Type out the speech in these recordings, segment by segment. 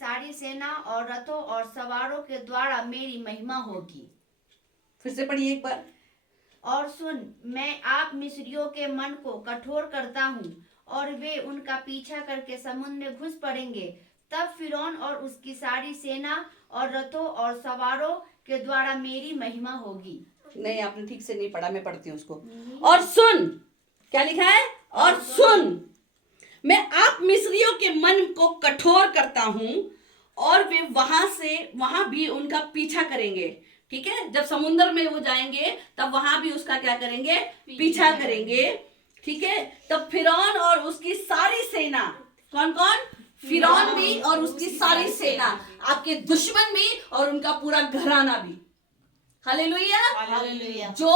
सारी सेना और रथों और सवारों के द्वारा मेरी महिमा होगी। फिर से पढ़िए एक बार। और सुन, मैं आप मिस्रियों के मन को कठोर करता हूँ और वे उनका पीछा करके समुद्र में घुस पड़ेंगे। तब फिरौन और उसकी सारी सेना और रथों और सवारों के द्वारा मेरी महिमा होगी। नहीं, आपने ठीक से नहीं पढ़ा, मैं पढ़ती हूँ उसको। और सुन, क्या लिखा है? और सुन, मैं आप मिस्रियों के मन को कठोर करता हूं और वे वहां भी उनका पीछा करेंगे। ठीक है, जब समुद्र में वो जाएंगे तब वहां भी उसका क्या करेंगे? पीछा करेंगे। ठीक है, तब फिरौन और उसकी सारी सेना, कौन कौन? फिरौन भी और उसकी सारी सेना, आपके दुश्मन भी और उनका पूरा घराना भी। हालेलुया। हालेलुया। जो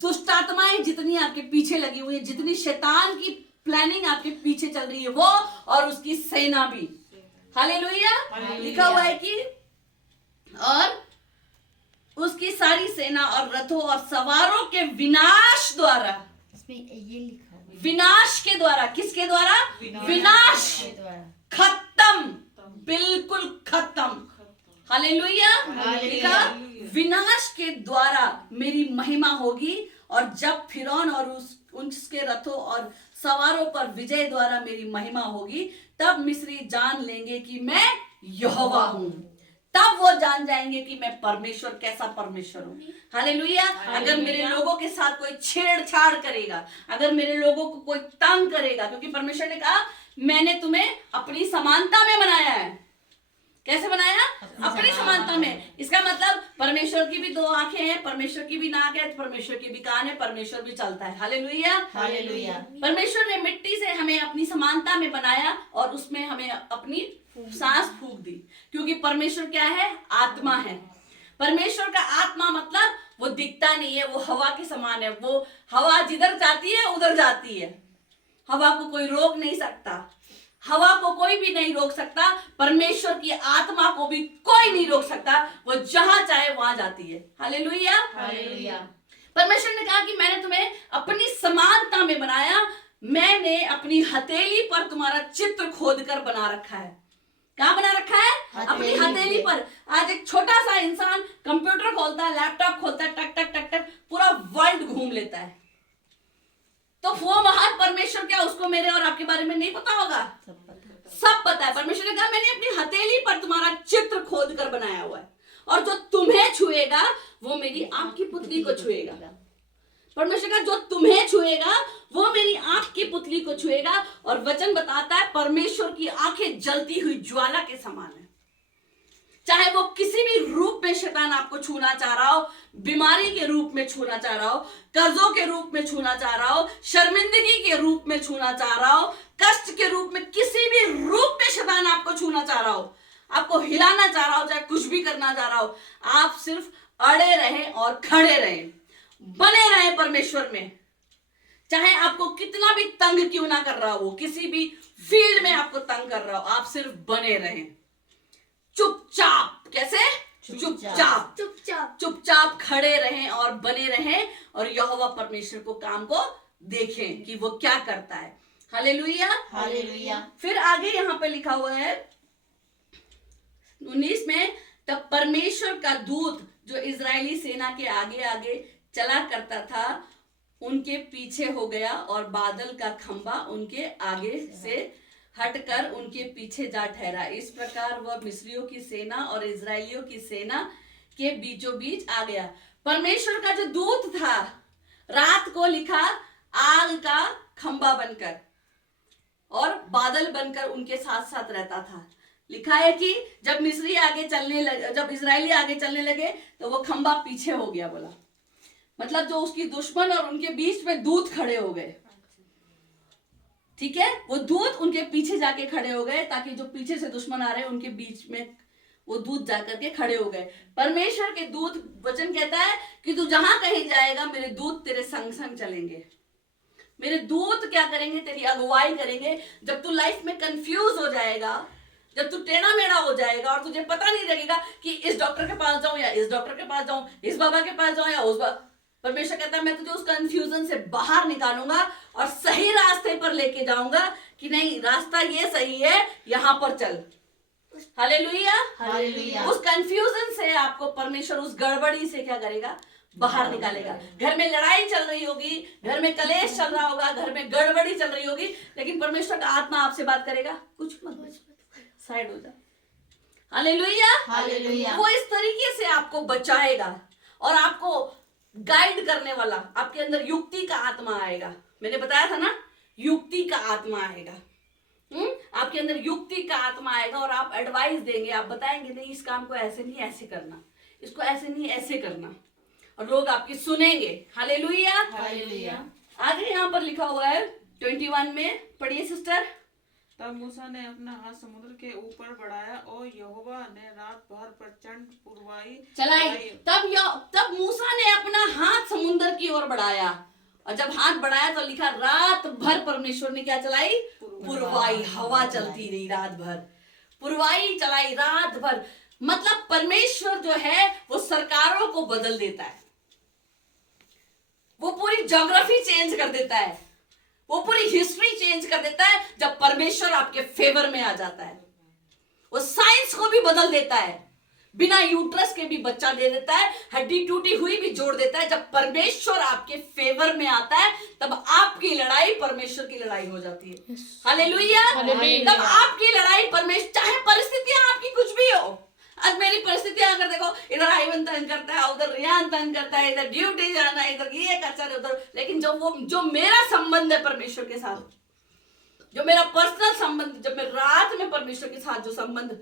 दुष्ट आत्माएं जितनी आपके पीछे लगी हुई है, जितनी शैतान की प्लानिंग आपके पीछे चल रही है, वो और उसकी सेना भी। हालेलुया। लिखा हुआ है कि और उसकी सारी सेना और रथों और सवारों के विनाश द्वारा, इसमें ये लिखा हुआ है, विनाश के द्वारा, किसके द्वारा? विनाश, के द्वारा। खत्म, बिल्कुल खत्म। हालेलुया। लिखा, विनाश के द्वारा मेरी महिमा होगी। और जब फिरौन और उसके रथों और सवारों पर विजय द्वारा मेरी महिमा होगी, तब मिस्री जान लेंगे कि मैं यहोवा हूं। तब वो जान जाएंगे कि मैं परमेश्वर, कैसा परमेश्वर हूं। हालेलुया। अगर मेरे लोगों के साथ कोई छेड़छाड़ करेगा, अगर मेरे लोगों को कोई तंग करेगा, क्योंकि परमेश्वर ने कहा मैंने तुम्हें अपनी समानता में बनाया है। कैसे बनाया? अपनी समानता में। इसका मतलब परमेश्वर की भी दो आंखें हैं, परमेश्वर की भी नाक है, परमेश्वर की भी कान है, परमेश्वर भी चलता है। हालेलुया। हालेलुया। परमेश्वर ने मिट्टी से हमें अपनी समानता में बनाया और उसमें हमें अपनी सांस फूंक दी, क्योंकि परमेश्वर क्या है? आत्मा है। परमेश्वर का आत्मा मतलब वो दिखता नहीं है, वो हवा के समान है। वो हवा जिधर जाती है उधर जाती है। हवा को कोई रोक नहीं सकता, हवा को कोई भी नहीं रोक सकता, परमेश्वर की आत्मा को भी कोई नहीं रोक सकता। वो जहां चाहे वहां जाती है। हालेलुया। हालेलुया। परमेश्वर ने कहा कि मैंने तुम्हें अपनी समानता में बनाया, मैंने अपनी हथेली पर तुम्हारा चित्र खोदकर बना रखा है। कहां बना रखा है? अपनी हथेली पर। आज एक छोटा सा इंसान कंप्यूटर खोलता है, लैपटॉप खोलता है, टक टक टक टक पूरा वर्ल्ड घूम लेता है। तो वो महान परमेश्वर क्या उसको मेरे और आपके बारे में नहीं पता होगा? सब पता है। परमेश्वर ने कहा मैंने अपनी हथेली पर तुम्हारा चित्र खोद कर बनाया हुआ है, और जो तुम्हें छुएगा वो मेरी आंख की पुतली को छुएगा। परमेश्वर का जो तुम्हें छुएगा वो मेरी आंख की पुतली को छुएगा। और वचन बताता है परमेश्वर की आंखें जलती हुई ज्वाला के समान है। चाहे वो किसी भी रूप में शैतान आपको छूना चाह रहा हो, बीमारी के रूप में छूना चाह रहा हो, कर्जों के रूप में छूना चाह रहा हो, शर्मिंदगी के रूप में छूना चाह रहा हो, कष्ट के रूप में, किसी भी रूप में शैतान आपको छूना चाह रहा हो, आपको हिलाना चाह रहा हो, चाहे कुछ भी करना चाह रहा हो, आप सिर्फ अड़े रहें और खड़े रहें, बने रहें परमेश्वर में। चाहे आपको कितना भी तंग क्यों ना कर रहा हो, किसी भी फील्ड में आपको तंग कर रहा हो, आप सिर्फ बने रहें चुपचाप। कैसे? चुपचाप चुपचाप चुपचाप खड़े रहें और बने रहें, और यहोवा परमेश्वर को काम को देखें कि वो क्या करता है। हालेलुया। हालेलुया। फिर आगे यहां पे लिखा हुआ है 19 में, तब परमेश्वर का दूत जो इजरायली सेना के आगे आगे चला करता था उनके पीछे हो गया, और बादल का खंबा उनके आगे से हटकर उनके पीछे जा ठहरा। इस प्रकार वह मिस्रियों की सेना और इजरायलियों की सेना के बीचों बीच आ गया। परमेश्वर का जो दूत था रात को, लिखा, आग का खंबा बनकर और बादल बनकर उनके साथ साथ रहता था। लिखा है कि जब मिस्री आगे चलने लगे, जब इजरायली आगे चलने लगे तो वो खंबा पीछे हो गया। बोला मतलब जो उसकी दुश्मन और उनके बीच में दूत खड़े हो गए। ठीक है, वो दूत उनके पीछे जाके खड़े हो गए, ताकि जो पीछे से दुश्मन आ रहे हैं उनके बीच में वो दूत जाकर के खड़े हो गए। परमेश्वर के दूत, वचन कहता है कि तू जहां कहीं जाएगा मेरे दूत तेरे संग संग चलेंगे। मेरे दूत क्या करेंगे? तेरी अगुवाई करेंगे। जब तू लाइफ में कंफ्यूज हो जाएगा, जब तू टेढ़ा मेढ़ा हो जाएगा और तुझे पता नहीं लगेगा कि इस डॉक्टर के पास जाऊं या इस डॉक्टर के पास जाऊं, इस बाबा के पास जाऊं या उस बाबा, परमेश्वर कहता है मैं तुझे उस कंफ्यूजन से बाहर निकालूंगा और सही रास्ते पर लेके जाऊंगा कि नहीं, रास्ता ये सही है, यहां पर चल। हालेलुया। हालेलुया। उस कंफ्यूजन से आपको परमेश्वर उस गड़बड़ी से क्या करेगा, बाहर निकालेगा। घर में लड़ाई चल रही होगी, घर में कलेश चल रहा होगा, घर में गड़बड़ी चल रही होगी, लेकिन परमेश्वर का आत्मा आपसे बात करेगा, कुछ मत, साइड हो जा। हालेलुया। हालेलुया। वो इस तरीके से आपको बचाएगा और आपको गाइड करने वाला, आपके अंदर युक्ति का आत्मा आएगा। मैंने बताया था ना, युक्ति का आत्मा आएगा। आपके अंदर युक्ति का आत्मा आएगा और आप एडवाइस देंगे, आप बताएंगे नहीं इस काम को ऐसे नहीं ऐसे करना, इसको ऐसे नहीं ऐसे करना, और लोग आपकी सुनेंगे। हालेलुया। हालेलुया। आगे यहाँ पर लिखा हुआ है 21 में, पढ़िए सिस्टर। तब मूसा ने अपना हाथ समुद्र के ऊपर बढ़ाया और यहोवा ने रात भर प्रचंड पुरवाई चलाई। तब मूसा ने अपना हाथ समुद्र की ओर बढ़ाया, और जब हाथ बढ़ाया तो लिखा रात भर परमेश्वर ने क्या चलाई, पुरवाई। हवा चलती रही रात भर, पुरवाई चलाई रात भर। मतलब परमेश्वर जो है वो सरकारों को बदल देता है, वो पूरी ज्योग्राफी चेंज कर देता है, वो पूरी हिस्ट्री चेंज कर देता है जब परमेश्वर आपके फेवर में आ जाता है। वो साइंस को भी बदल देता है, बिना यूट्रस के भी बच्चा दे देता है, हड्डी टूटी हुई भी जोड़ देता है। जब परमेश्वर आपके फेवर में आता है तब आपकी लड़ाई परमेश्वर की लड़ाई हो जाती है। हालेलुया। तब आपकी लड़ाई परमेश्वर, चाहे परिस्थितियां आपकी कुछ भी हो। आज मेरी परिस्थितियां अगर देखो, इधर आईवन तंग करता है, उधर रियान तंग करता है, इधर ड्यूटी जाना है, इधर ये करता है, उधर, लेकिन जो मेरा संबंध है परमेश्वर के साथ, जो मेरा पर्सनल संबंध, जब मैं रात में परमेश्वर के साथ जो संबंध,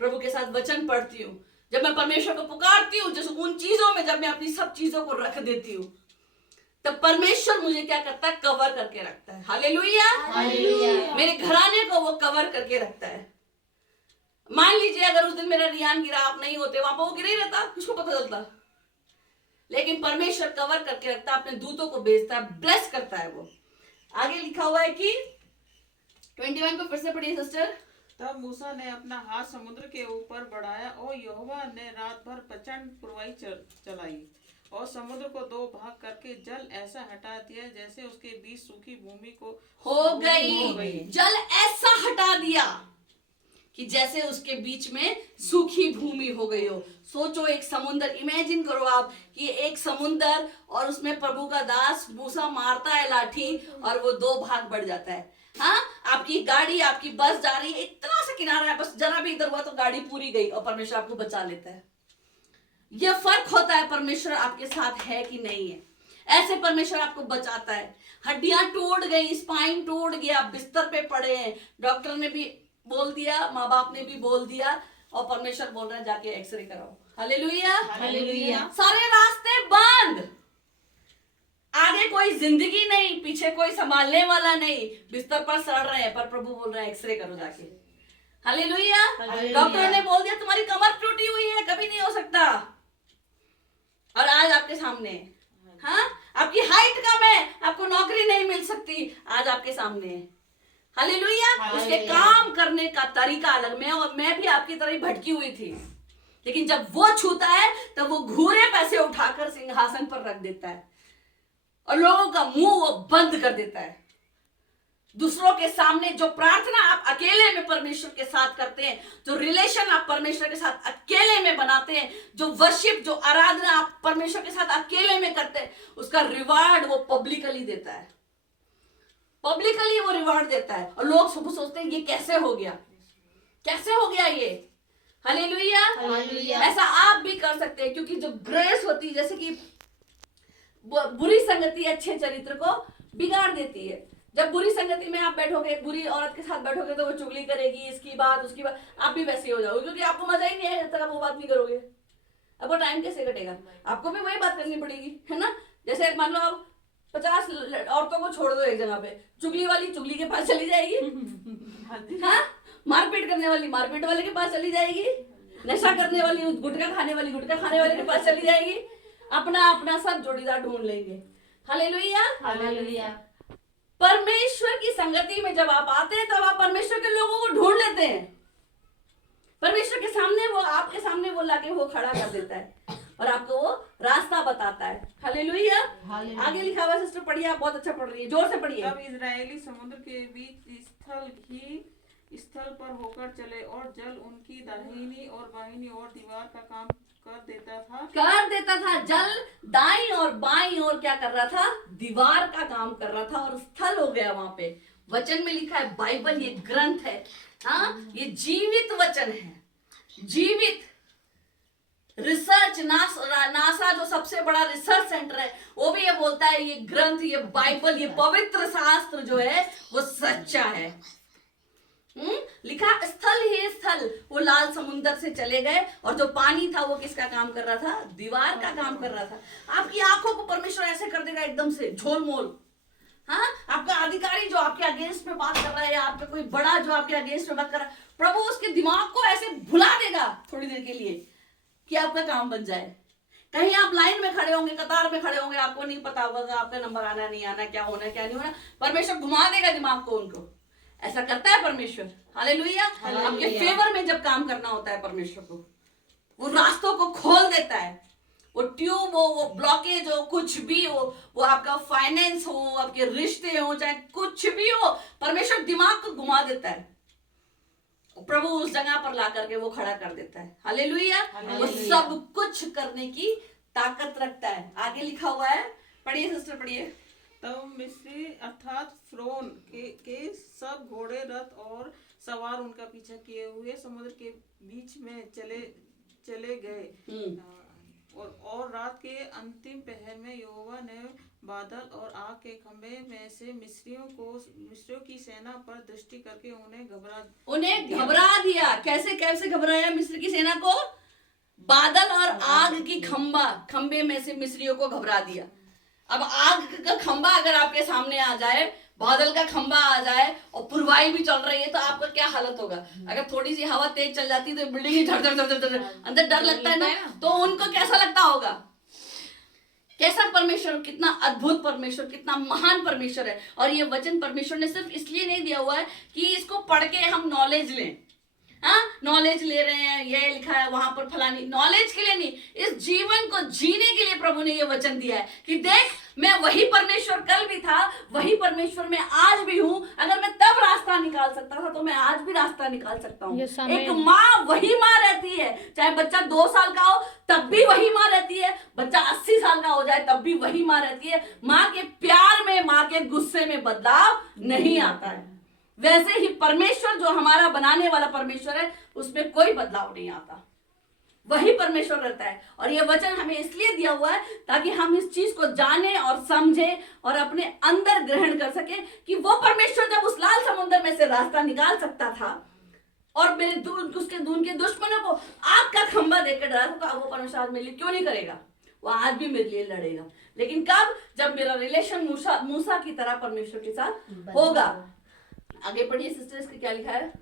प्रभु के साथ वचन पढ़ती हूँ, जब मैं परमेश्वर को पुकारती हूँ, जैसे उन चीजों में जब मैं अपनी सब चीजों को रख देती हूँ, तब परमेश्वर मुझे क्या करता है, कवर करके रखता है। हालेलुया। हालेलुया। मेरे घराने को वो कवर करके रखता है। मान लीजिए अगर उस दिन मेरा रियान गिरा, आप नहीं होते, वहां पर वो गिरा ही रहता, किसको पता चलता, लेकिन परमेश्वर कवर करके रखता है, अपने दूतों को भेजता है, ब्लेस करता है वो। आगे लिखा हुआ है कि 21 को फिर से पढ़िए सिस्टर। तब मूसा ने अपना हाथ समुद्र के ऊपर बढ़ाया और यहोवा ने रात भर प्रचंड पुरवाई चलाई और समुद्र को दो भाग करके जल ऐसा हटा दिया जैसे उसके बीच सूखी भूमि को हो गई। जल ऐसा हटा दिया कि जैसे उसके बीच में सूखी भूमि हो गई हो। सोचो एक समुंदर, इमेजिन करो आप कि एक समुंदर और उसमें प्रभु का दास मूसा मारता है लाठी और वो दो भाग बढ़ जाता है। हाँ, आपकी गाड़ी, आपकी बस जा रही है, इतना सा किनारा है, बस जरा भी इधर हुआ तो गाड़ी पूरी गई, और परमेश्वर आपको बचा लेता है। यह फर्क होता है परमेश्वर आपके साथ है कि नहीं है। ऐसे परमेश्वर आपको बचाता है। हड्डियां टूट गई, स्पाइन टूट गया, बिस्तर पे पड़े हैं, डॉक्टर ने भी बोल दिया, माँ बाप ने भी बोल दिया, और परमेश्वर बोल रहा है जाके एक्सरे कराओ। हालेलुया। हालेलुया। सारे रास्ते बंद, आगे कोई जिंदगी नहीं, पीछे कोई संभालने वाला नहीं, बिस्तर पर सड़ रहे हैं, पर प्रभु बोल रहे हैं एक्सरे करो जाके। हालेलुया। डॉक्टर ने बोल दिया तुम्हारी कमर टूटी हुई है, कभी नहीं हो सकता, और आज आपके सामने, हाँ, आपकी हाइट कम है, आपको नौकरी नहीं मिल सकती, आज आपके सामने। हालेलुया। उसके काम करने का तरीका अलग में, और मैं भी आपकी तरह भटकी हुई थी, लेकिन जब वो छूता है तब वो घूरे पैसे उठाकर सिंहासन पर रख देता है और लोगों का मुंह वो बंद कर देता है। दूसरों के सामने जो प्रार्थना आप अकेले में परमेश्वर के साथ करते हैं, जो रिलेशन आप परमेश्वर के साथ अकेले में बनाते हैं, जो वर्शिप, जो आराधना आप परमेश्वर के साथ अकेले में करते हैं, उसका रिवार्ड वो पब्लिकली देता है। पब्लिकली वो रिवार्ड देता है, और लोग सब सोचते हैं ये कैसे हो गया, कैसे हो गया ये। हालेलुया। हालेलुया। ऐसा आप भी कर सकते हैं, क्योंकि जो ग्रेस होती है, जैसे कि बुरी संगति अच्छे चरित्र को बिगाड़ देती है। जब बुरी संगति में आप बैठोगे, बुरी औरत के साथ बैठोगे, तो वो चुगली करेगी, इसकी बात उसकी बात, आप भी वैसे हो जाओगे, क्योंकि आपको मजा ही नहीं है जब तक आप वो बात नहीं करोगे। अब वो टाइम कैसे कटेगा, आपको भी वही बात करनी पड़ेगी, है ना। जैसे मान लो आप 50 औरतों को छोड़ दो एक जगह पे, चुगली वाली चुगली के पास चली जाएगी, हाँ, मारपीट करने वाली मारपीट वाले के पास चली जाएगी, नशा करने वाली, गुटखा खाने वाली गुटखा खाने वाले के पास चली जाएगी, अपना अपना सब जोड़ीदार ढूंढ लेंगे। हालेलुया। हालेलुया। परमेश्वर की संगति में जब आप आते हैं तब आप परमेश्वर के लोगों को ढूंढ लेते हैं। परमेश्वर के सामने वो, आपके सामने वो लाके वो खड़ा कर देता है और आपको वो रास्ता बताता है। हालेलुया। आगे लिखा हुआ सिस्टर पढ़िए, आप बहुत अच्छा पढ़ रही है, जोर से पढ़िए। तब इजरायली समुद्र के बीच स्थल घी स्थल पर होकर चले और जल उनकी दाहिनी और बाहिनी और दीवार का काम कर देता था। जल दाई और बाई और क्या कर रहा था? दीवार का काम कर रहा था और स्थल हो गया वहां पे। वचन में लिखा है, बाइबल ये ग्रंथ है, हाँ, ये जीवित वचन है, जीवित। रिसर्च नासा जो सबसे बड़ा रिसर्च सेंटर है, वो भी ये बोलता है ये ग्रंथ, ये बाइबल, ये पवित्र शास्त्र जो है वो सच्चा है। लिखा स्थल ही स्थल, वो लाल समुंदर से चले गए और जो पानी था वो किसका काम कर रहा था? दीवार का काम कर रहा था। आपकी आंखों को परमेश्वर ऐसे कर देगा एकदम से झोलमोल। हाँ, आपका अधिकारी जो आपके अगेंस्ट में बात कर रहा है या आपका कोई बड़ा जो आपके अगेंस्ट में बात कर रहा है, प्रभु उसके दिमाग को ऐसे भुला देगा थोड़ी देर के लिए कि आपका काम बन जाए। कहीं आप लाइन में खड़े होंगे, कतार में खड़े होंगे, आपको नहीं पता होगा आपका नंबर आना नहीं आना, क्या होना क्या नहीं होना, परमेश्वर घुमा देगा दिमाग को उनको। ऐसा करता है परमेश्वर। हालेलुया। आपके फेवर में जब काम करना होता है परमेश्वर को, वो रास्तों को खोल देता है। वो ट्यूब हो, वो ब्लॉकेज हो, कुछ भी हो, वो आपका फाइनेंस हो, आपके रिश्ते हो, चाहे कुछ भी हो, परमेश्वर दिमाग को घुमा देता है। प्रभु उस जगह पर ला करके वो खड़ा कर देता है। हालेलुया। वो सब कुछ करने की ताकत रखता है। आगे लिखा हुआ है, पढ़िए सिस्टर, पढ़िए। तब मिस्री अर्थात फिरौन के सब घोड़े, रथ और सवार उनका पीछा किए हुए समुद्र के बीच में चले गए। और रात के अंतिम पहर में यहोवा ने बादल और आग के खंभे में से मिस्रियों की सेना पर दृष्टि करके उन्हें घबरा दिया। कैसे घबराया मिस्र की सेना को? बादल और आग की खंभे में से मिस्रियों को घबरा दिया। अब आग का खंभा अगर आपके सामने आ जाए, बादल का खंभा आ जाए और पुरवाई भी चल रही है, तो आपका क्या हालत होगा? अगर थोड़ी सी हवा तेज चल जाती है तो बिल्डिंग ही धड़ धड़ धड़ धड़, अंदर डर लगता है ना, तो उनको कैसा लगता होगा? कैसा परमेश्वर, कितना अद्भुत परमेश्वर, कितना महान परमेश्वर है। और ये वचन परमेश्वर ने सिर्फ इसलिए नहीं दिया हुआ है कि इसको पढ़ के हम नॉलेज लें। हाँ, नॉलेज ले रहे हैं, ये लिखा है वहां पर फलानी, नॉलेज के लिए नहीं, इस जीवन को जीने के लिए प्रभु ने ये वचन दिया है कि देख, मैं वही परमेश्वर कल भी था, वही परमेश्वर मैं आज भी हूं। अगर मैं तब रास्ता निकाल सकता था तो मैं आज भी रास्ता निकाल सकता हूँ। एक माँ वही माँ रहती है, चाहे बच्चा 2 साल का हो तब भी वही माँ रहती है, बच्चा 80 साल का हो जाए तब भी वही माँ रहती है। माँ के प्यार में, माँ के गुस्से में बदलाव नहीं आता है। वैसे ही परमेश्वर जो हमारा बनाने वाला परमेश्वर है, उसमें कोई बदलाव नहीं आता, वही परमेश्वर रहता है। और ये वचन हमें इसलिए दिया हुआ है ताकि हम इस चीज को जाने और समझे और अपने अंदर ग्रहण कर सके कि वो परमेश्वर जब उस लाल समुद्र में से रास्ता निकाल सकता था और मेरे उनके दुश्मनों को आग का खंभा देकर डरा था, तो वो परमेश्वर आज मेरे लिए क्यों नहीं करेगा? वो आज भी मेरे लिए लड़ेगा। लेकिन कब? जब मेरा रिलेशन मूसा की तरह परमेश्वर के साथ होगा। आगे पढ़िए सिस्टर, इसके क्या लिखा है?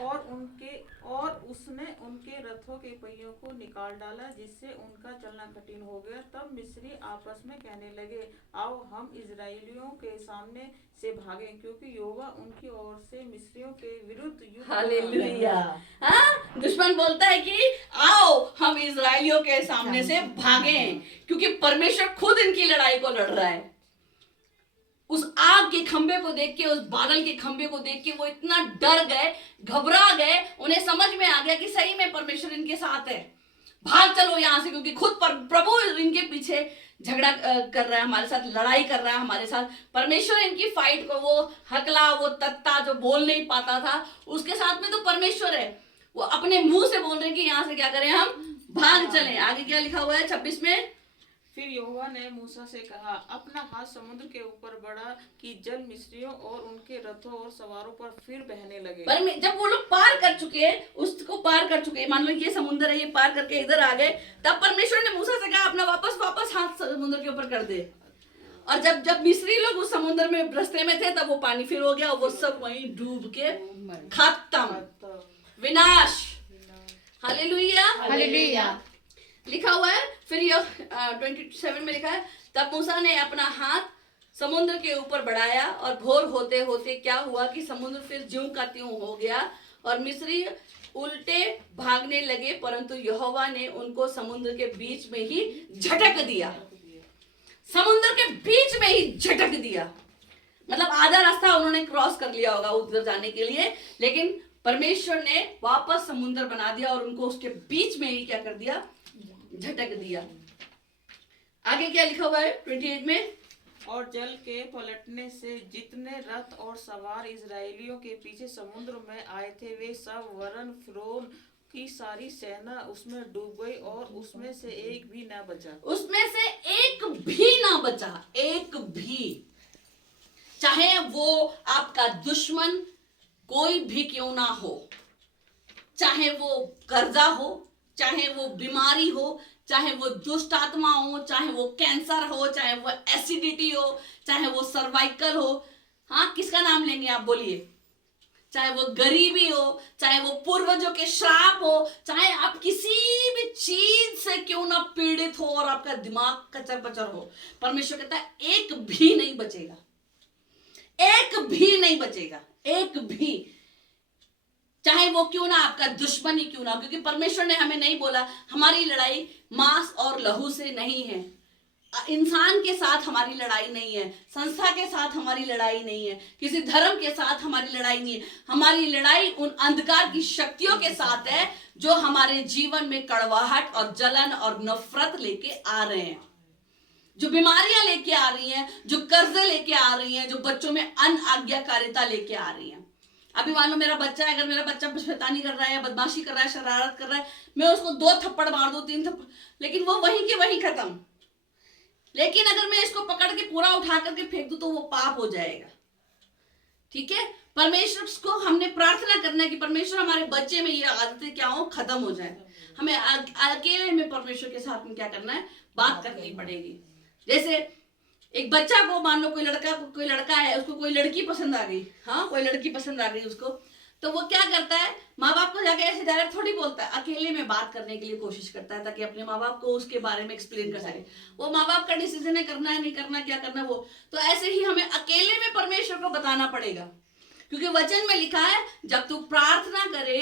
और उसने उनके रथों के पहियों को निकाल डाला, जिससे उनका चलना कठिन हो गया। तब मिस्री आपस में कहने लगे, आओ हम इजराइलियों के सामने से भागें, क्योंकि यहोवा उनकी ओर से मिस्रियों के विरुद्ध युद्ध। हालेलुया। हाँ, दुश्मन बोलता है कि आओ हम इजराइलियों के सामने से भागें, क्योंकि परमेश्वर खुद इनकी लड़ाई को लड़ रहा है। उस आग के खंबे को देख के, उस बादल के खंबे को देख के वो इतना डर गए, घबरा गए, उन्हें समझ में आ गया कि सही में परमेश्वर इनके साथ है, भाग चलो यहां से, क्योंकि खुद प्रभु इनके पीछे झगड़ा कर रहा है, हमारे साथ लड़ाई कर रहा है, हमारे साथ परमेश्वर इनकी फाइट को, वो हकला, वो तत्ता जो बोल नहीं पाता था, उसके साथ में तो परमेश्वर है। वो अपने मुंह से बोल रहे हैं कि यहाँ से क्या करें, हम भाग चलें। आगे क्या लिखा हुआ है 26 में? फिर यहोवा ने मूसा से कहा, अपना हाथ समुद्र के ऊपर बढ़ा कि जल मिस्रियों और उनके रथों और सवारों पर फिर बहने लगे। पर जब वो लोग पार कर चुके, उसको पार कर चुके, मान लो ये समुद्र है, ये पार करके इधर आ गए, तब परमेश्वर ने मूसा से कहा अपना वापस हाथ समुद्र के ऊपर कर दे। और जब मिस्री लोग उस समुद्र में रास्ते में थे, तब वो पानी फिर हो गया, वो सब वहीं डूब के खत्म, विनाश। Hallelujah, hallelujah. लिखा हुआ है फिर ये 27 में लिखा है, तब मूसा ने अपना हाथ समुद्र के ऊपर बढ़ाया और भोर होते होते क्या हुआ कि समुद्र फिर ज्यों का त्यों हो गया और मिस्री उल्टे भागने लगे, परंतु यहोवा ने उनको समुद्र के बीच में ही झटक दिया। समुद्र के बीच में ही झटक दिया। मतलब आधा रास्ता उन्होंने क्रॉस कर लिया होगा उधर जाने के लिए, लेकिन परमेश्वर ने वापस समुद्र बना दिया और उनको उसके बीच में ही क्या कर दिया, झटक दिया। आगे क्या लिखा हुआ है 28 में, और जल के पलटने से जितने रथ और सवार इजरायलियों के पीछे समुद्र में आए थे वे सब वरन फिरौन की सारी सेना उसमें डूब गई और उसमें से एक भी ना बचा। उसमें से एक भी ना बचा, एक भी, चाहे वो आपका दुश्मन कोई भी क्यों ना हो, चाहे वो कर्जा हो, चाहे वो बीमारी हो, चाहे वो दुष्ट आत्मा हो, चाहे वो कैंसर हो, चाहे वो एसिडिटी हो, चाहे वो सर्वाइकल हो, हाँ किसका नाम लेंगे आप बोलिए, चाहे वो गरीबी हो, चाहे वो पूर्वजों के श्राप हो, चाहे आप किसी भी चीज से क्यों ना पीड़ित हो और आपका दिमाग कचर पचर हो, परमेश्वर कहता है एक भी नहीं बचेगा, एक भी नहीं बचेगा, एक भी, चाहे वो क्यों ना आपका दुश्मन ही क्यों ना, क्योंकि परमेश्वर ने हमें नहीं बोला हमारी लड़ाई मांस और लहू से नहीं है, इंसान के साथ हमारी लड़ाई नहीं है, संस्था के साथ हमारी लड़ाई नहीं है, किसी धर्म के साथ हमारी लड़ाई नहीं है, हमारी लड़ाई उन अंधकार की शक्तियों के साथ है जो हमारे जीवन में कड़वाहट और जलन और नफरत लेके आ रहे हैं, जो बीमारियां लेके आ रही हैं, जो कर्जे लेके आ रही हैं, जो बच्चों में अनाज्ञाकारिता लेके आ रही हैं। अभी मान लो मेरा बच्चा है, अगर मेरा बच्चा शैतानी कर रहा है, बदमाशी कर रहा है, शरारत कर रहा है, मैं उसको 2 थप्पड़ मार दूं, 3 थप्पड़, लेकिन वो वहीं के वहीं खत्म। लेकिन अगर मैं इसको पकड़ के पूरा उठा करके फेंक दूं तो वो पाप हो जाएगा। ठीक है, परमेश्वर को हमने प्रार्थना करना है कि परमेश्वर हमारे बच्चे में ये आदतें क्या हो, खत्म हो जाए। हमें अकेले में परमेश्वर के साथ में क्या करना है, बात करनी पड़ेगी। जैसे एक बच्चा को मान लो कोई लड़का है, उसको कोई लड़की पसंद आ गई, हाँ कोई लड़की पसंद आ गई उसको, तो वो क्या करता है, माँ बाप को जाके ऐसे डायरेक्ट थोड़ी बोलता है, अकेले में बात करने के लिए कोशिश करता है ताकि अपने माँ बाप को उसके बारे में एक्सप्लेन कर सके। वो माँ बाप का डिसीजन है, करना है नहीं करना, क्या करना वो। तो ऐसे ही हमें अकेले में परमेश्वर को बताना पड़ेगा, क्योंकि वचन में लिखा है जब तू प्रार्थना करे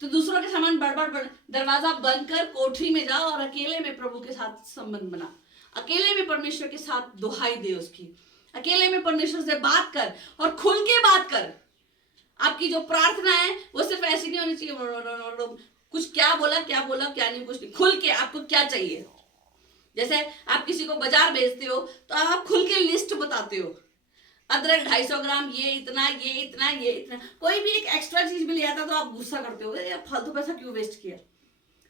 तो दूसरों के समान बड़बड़ दरवाजा बंद कर कोठरी में जाओ और अकेले में प्रभु के साथ संबंध बना, अकेले में परमेश्वर के साथ दुहाई दे उसकी, अकेले में परमेश्वर से बात कर और खुल के बात कर। आपकी जो प्रार्थना है वो सिर्फ ऐसी नहीं होनी चाहिए कुछ क्या बोला क्या नहीं, कुछ नहीं, खुल के आपको क्या चाहिए। जैसे आप किसी को बाजार भेजते हो तो आप खुल के लिस्ट बताते हो, अदरक 250 ग्राम, ये इतना, ये इतना, ये इतना, कोई भी एक एक्स्ट्रा चीज भी ले आता तो आप गुस्सा करते हो, यार फालतू पैसा क्यों वेस्ट किया।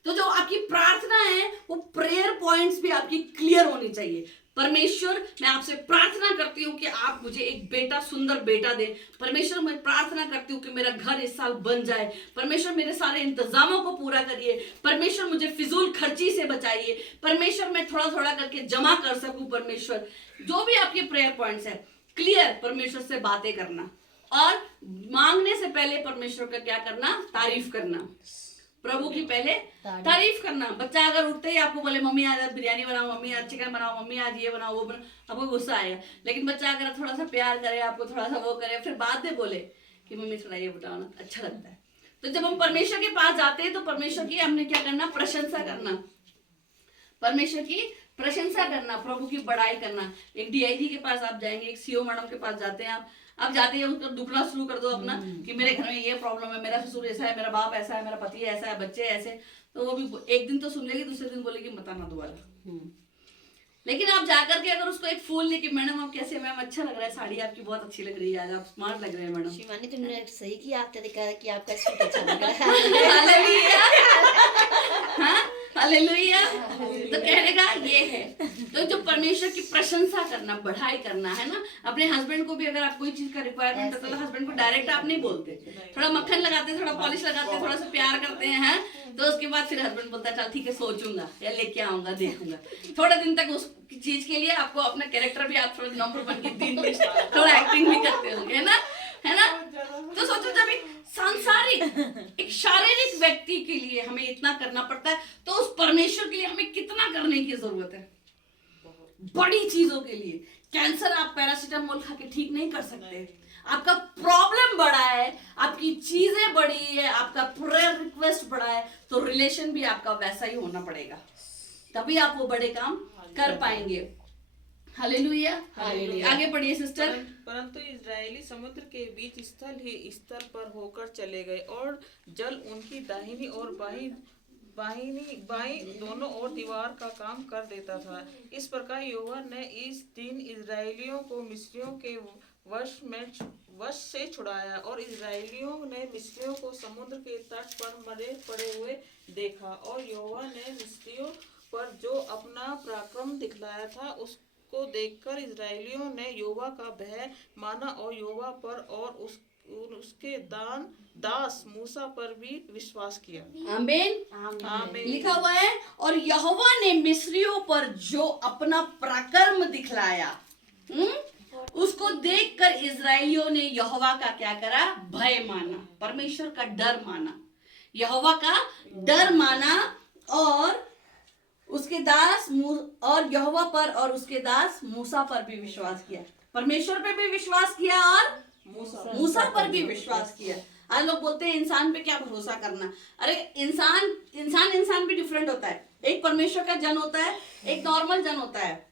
तो जो आपकी प्रार्थना है वो प्रेयर पॉइंट्स भी आपकी क्लियर होनी चाहिए। परमेश्वर मैं आपसे प्रार्थना करती हूँ कि आप मुझे एक बेटा, सुंदर बेटा दे। परमेश्वर मैं प्रार्थना करती हूँ कि मेरा घर इस साल बन जाए। परमेश्वर मेरे सारे इंतजामों को पूरा करिए। परमेश्वर मुझे फिजूल खर्ची से बचाइए। परमेश्वर मैं थोड़ा थोड़ा करके जमा कर सकूं। परमेश्वर जो भी आपके प्रेयर पॉइंट्स है क्लियर परमेश्वर से बातें करना, और मांगने से पहले परमेश्वर का क्या करना, तारीफ करना, प्रभु की पहले तारीफ करना। बच्चा अगर उठते ही आपको बोले मम्मी आज बिरयानी बनाओ, मम्मी आज चिकन बनाओ, मम्मी आज ये बनाओ वो बनाओ, आपको गुस्सा आएगा। लेकिन बच्चा अगर थोड़ा सा प्यार करे, आपको थोड़ा सा वो करे, फिर बाद में बोले कि मम्मी थोड़ा ये बताओ ना, अच्छा लगता है। तो जब हम परमेश्वर के पास जाते हैं तो परमेश्वर की हमने क्या करना, प्रशंसा करना, परमेश्वर की प्रशंसा करना, प्रभु की बड़ाई करना। एक डीआईजी के पास आप जाएंगे, एक सीओ मैडम के पास जाते हैं आप जाते हैं उसका दुखना शुरू कर दो अपना कि मेरे घर में ये प्रॉब्लम है, मेरा ससुर ऐसा है, मेरा बाप ऐसा है, मेरा पति ऐसा है, बच्चे ऐसे, तो वो भी एक दिन तो सुन लेगी, दूसरे दिन बोलेगी बताना दोबारा। लेकिन आप जाकर के अगर उसको एक फूल लेके, मैडम आप कैसे, मैम अच्छा लग रहा है, साड़ी आपकी बहुत अच्छी लग रही है, आज आप स्मार्ट लग रहे हैं मैडम। शिवानी तुमने सही किया, आपने देखा कि आपका सूट अच्छा लग रहा है। हालेलुया। तो कहने का ये है, तो जो परमेश्वर की प्रशंसा करना, बढ़ाई करना है ना। अपने हस्बैंड को भी अगर आप कोई चीज का रिक्वायरमेंट है तो हस्बैंड को डायरेक्ट आप नहीं बोलते, थोड़ा मक्खन लगाते हैं, थोड़ा पॉलिश लगाते हैं, थोड़ा सा प्यार करते हैं, तो उसके बाद फिर हस्बैंड बोलता है चल ठीक है सोचूंगा या लेके आऊंगा, देखूंगा। थोड़े दिन तक उस चीज के लिए आपको अपना कैरेक्टर भी आप थोड़ा नंबर 1 की 3 लिस्ट, थोड़ा एक्टिंग भी करते होंगे, है ना। तो सोचो जब एक सांसारिक, एक शारीरिक व्यक्ति के लिए हमें इतना करना पड़ता है, तो उस परमेश्वर के लिए हमें कितना करने की जरूरत है। बड़ी चीजों के लिए, कैंसर आप पैरासीटामोल खा के ठीक नहीं कर सकते। आपका प्रॉब्लम बड़ा है, आपकी चीजें बड़ी है, आपका प्रेयर रिक्वेस्ट बड़ा है, तो रिलेशन भी आपका वैसा ही होना पड़ेगा, तभी आप वो बड़े काम कर पाएंगे। हालेलुया। हालेलुया। आगे पढ़िए सिस्टर। परंतु इजरायली समुद्र के बीच स्थल ही स्थल पर होकर चले गए और जल उनकी दाहिनी और बाईं दोनों ओर दीवार का काम कर देता था। इस प्रकार यहोवा ने इस दिन इजरायलियों को मिस्रियों के वश से छुड़ाया और इजरायलियों ने मिस्रियों को समुद्र के तट पर मरे पड़े हुए देखा। और यहोवा ने मिस्रियों पर जो अपना पराक्रम दिखलाया था उसको देखकर इजरायलियों ने यहोवा का भय माना और यहोवा पर और उसके दास मूसा पर भी विश्वास किया। आमीन। आमीन। लिखा हुआ है और यहोवा ने मिस्रियों पर जो अपना पराक्रम दिखलाया, उसको देखकर इजराइलियों ने यहोवा का क्या करा? भय माना, परमेश्वर का डर माना, यहोवा का डर माना और उसके दास और यहोवा पर और उसके दास मूसा पर भी विश्वास किया। परमेश्वर पे भी विश्वास किया और मूसा पर भी विश्वास किया। आज लोग बोलते हैं इंसान पे क्या भरोसा करना। अरे इंसान भी डिफरेंट होता है। एक परमेश्वर का जन होता है, एक नॉर्मल जन होता है।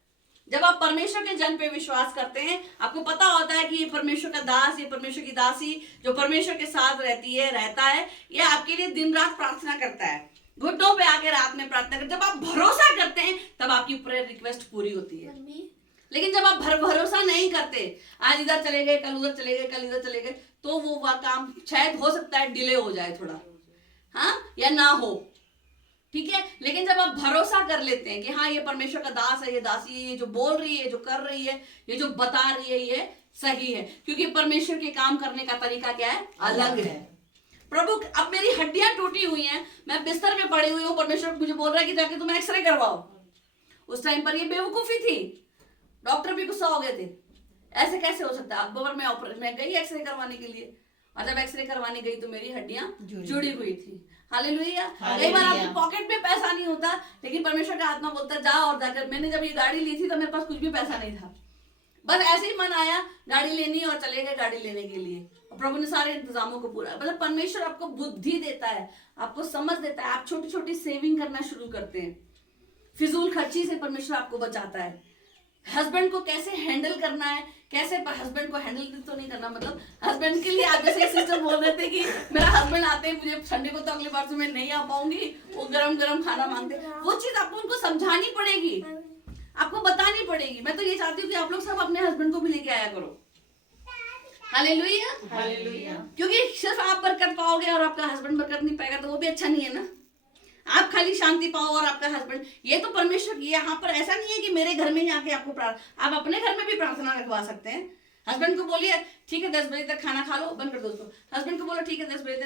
जब आप परमेश्वर के जन पे विश्वास करते हैं, आपको पता होता है कि ये परमेश्वर का दास, ये परमेश्वर की दासी जो परमेश्वर के साथ रहता है, ये आपके लिए दिन रात प्रार्थना करता है, घुटनों पे आके रात में प्रार्थना करते। जब आप भरोसा करते हैं तब आपकी प्रेयर रिक्वेस्ट पूरी होती है। लेकिन जब आप भरोसा नहीं करते, आज इधर चले गए, कल उधर चले गए, कल इधर चले गए, तो वो काम शायद हो सकता है डिले हो जाए थोड़ा, हाँ, या ना हो, ठीक है। लेकिन जब आप भरोसा कर लेते हैं कि हाँ ये परमेश्वर का दास है, ये दासी है, ये जो बोल रही है, जो कर रही है, ये जो बता रही है, ये सही है, क्योंकि परमेश्वर के काम करने का तरीका क्या है? अलग है। प्रभु, अब मेरी हड्डियां टूटी हुई हैं, मैं बिस्तर में पड़ी हुई हूँ, परमेश्वर मुझे बोल रहा है कि जाके तुम एक्सरे करवाओ। उस टाइम पर ये बेवकूफी थी, डॉक्टर भी गुस्सा हो गए थे, ऐसे कैसे हो सकता है। अकबर में मैं गई एक्सरे करवाने के लिए, और जब एक्सरे करवाने गई तो मेरी हड्डियां जुड़ी हुई थी। हालेलुया। कई बार आपके पॉकेट में पैसा नहीं होता, लेकिन परमेश्वर का आत्मा बोलता है जा और जाकर। मैंने जब ये गाड़ी ली थी तो मेरे पास कुछ भी पैसा नहीं था, बस ऐसे ही मन आया गाड़ी लेनी और चले गए गाड़ी लेने के लिए। प्रभु ने सारे इंतजामों को पूरा, मतलब परमेश्वर आपको बुद्धि देता है, आपको समझ देता है। आप छोटी छोटी सेविंग करना शुरू करते हैं, फिजूल खर्ची से परमेश्वर आपको बचाता है। हस्बैंड को कैसे हैंडल करना है, कैसे हस्बैंड को हैंडल तो नहीं करना, मतलब हस्बैंड के लिए आप जैसे सिस्टर बोल रहे थे कि मेरा हस्बैंड आते हैं, मुझे संडे को तो अगली बार से मैं नहीं आ पाऊंगी, वो गरम गरम खाना मांगते, वो चीज आपको उनको समझानी पड़ेगी, आपको बतानी पड़ेगी। मैं तो ये चाहती हूँ कि आप लोग सब अपने हस्बैंड को भी लेके आया करो। Hallelujah, hallelujah. क्योंकि सिर्फ आप बरकत पाओगे और आपका हस्बैंड बरकत नहीं पाएगा तो वो भी अच्छा नहीं है ना। आप खाली शांति पाओ और आपका हस्बैंड, ये तो परमेश्वर की, यहाँ पर ऐसा नहीं है कि मेरे घर में ही आके आपको आप अपने घर में भी प्रार्थना रखवा सकते हैं। हस्बैंड को बोलिए ठीक है 10 बजे तक खाना खा लो, बंद कर दो उसको। हस्बैंड को बोलो ठीक है 10 बजे तक